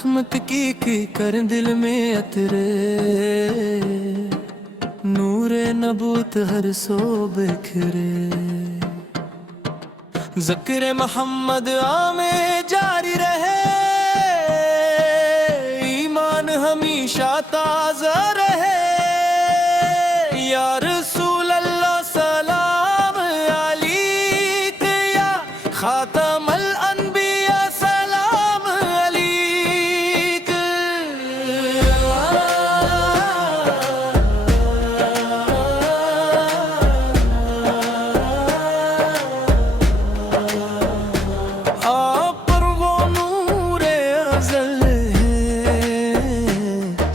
रहमत की कर दिल में अतरे, नूरे नबूत हर सो बिखरे। ज़िक्र मोहम्मद आमे जारी रहे, ईमान हमेशा ताज़ा रहे। या रसूल अल्लाह सलाम अलैक, या खातमुल अंबिया सलाम अलैक। आप पर वो नूरे अज़ल है,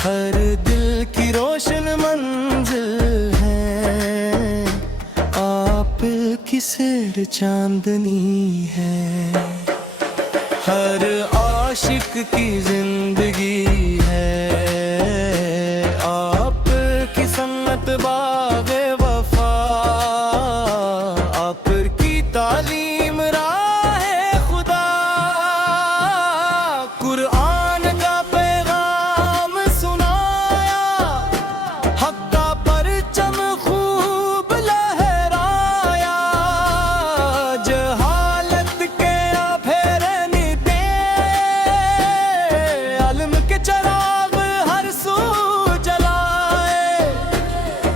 हर दिल की रोशन मंजिल है। आप की सैर चांदनी है, हर आशिक की जिंदगी है। आप की सन्नत बाग़े वफा, आप की तालीम राहे खुदा। कुरान का पैगाम सुनाया, हक़ का परचम खूब लहराया। जहालत के फेरने दे, इल्म के चिराग हर सू जलाए।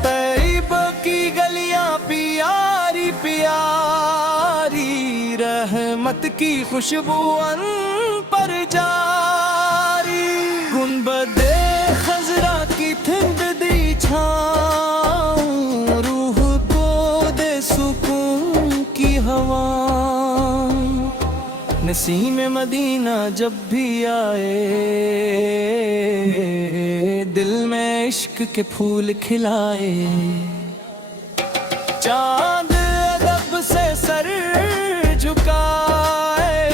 तैयब की गलियां प्यारी प्यारी, रहमत की खुशबू अन पर जारी। गुंबदे खजरा की ठंड दी छाँव, रूह को दे सुकून की हवा। नसीम मदीना जब भी आए, दिल में इश्क के फूल खिलाए। चांद अदब से सर झुकाए,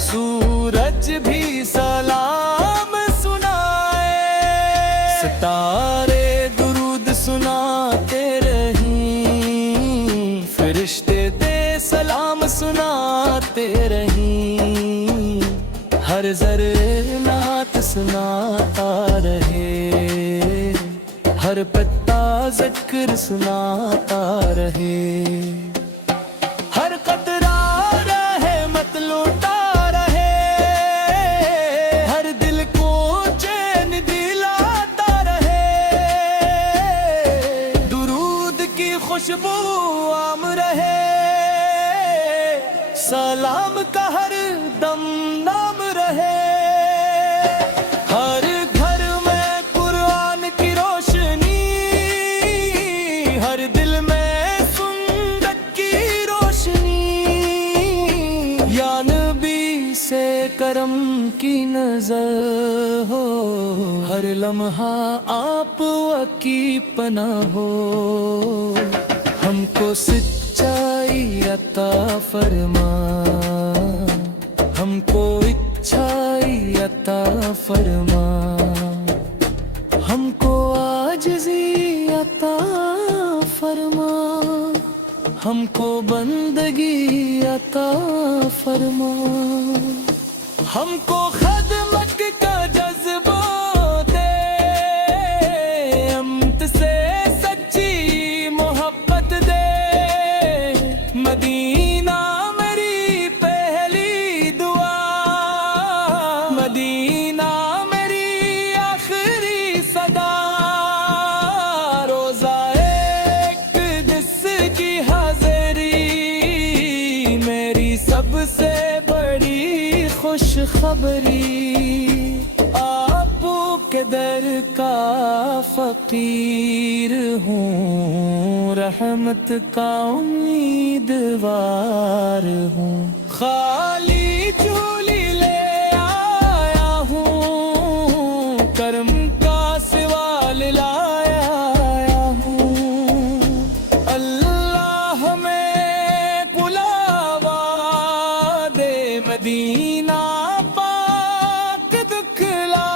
सूरज भी सलाम सुनाए। सितारे दुरूद सुनाते रहीं, फरिश्ते दे सलाम सुनाते रहीं। हर ज़र्रे नात सुनाता रहे, हर पत्ता ज़िक्र सुनाता रहे। हर कतरा रहमत लौटा रहे, हर दिल को चैन दिलाता रहे। दुरूद की खुशबू आम रहे, सलाम का हर दम नाम रहे। हर घर में कुरान की रोशनी, हर दिल में सुन्नत की रोशनी। या नबी से करम की नजर हो, हर लम्हा आप की पनाह हो। हमको सच्चाई अता फरमा, हमको इच्छाई अता फरमा। हमको आजिज़ी अता फरमा, हमको बंदगी अता फरमा। हमको खदमत का जज्बा दे, अमत से सच्ची मोहब्बत दे। मदीना मेरी पहली दुआ, मदीना मेरी आखिरी सदा। रोज़ा एक जिसकी हाज़िरी, मेरी सबसे बड़ी खुश खबरी। आपू के दर का फकीर हूँ, रहमत का उम्मीदवार हूँ। खाली झोली ले आया हूँ, करम का सवाल लाया हूँ। अल्लाह में बुलावा दे, मदीना पाक दिखला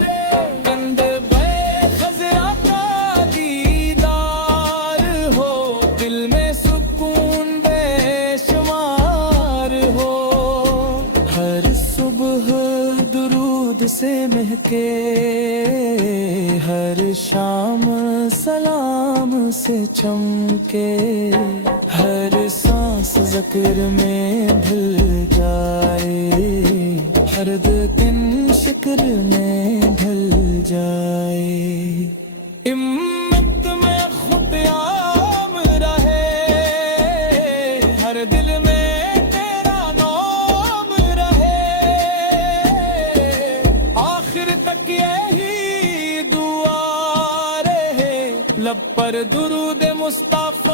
दे। कंद खजरा का दीदार हो, दिल में सुकून बेशुमार हो। के हर शाम सलाम से चमके हर सांस ज़िक्र में ढल जाए हर दिन शिक्र में ढल जाए हिम्मत में खुदाम रहे हर दिल में तेरा नाम रहे आखिर तक यही दुआ रहे लब पर दुरूद मुस्तफा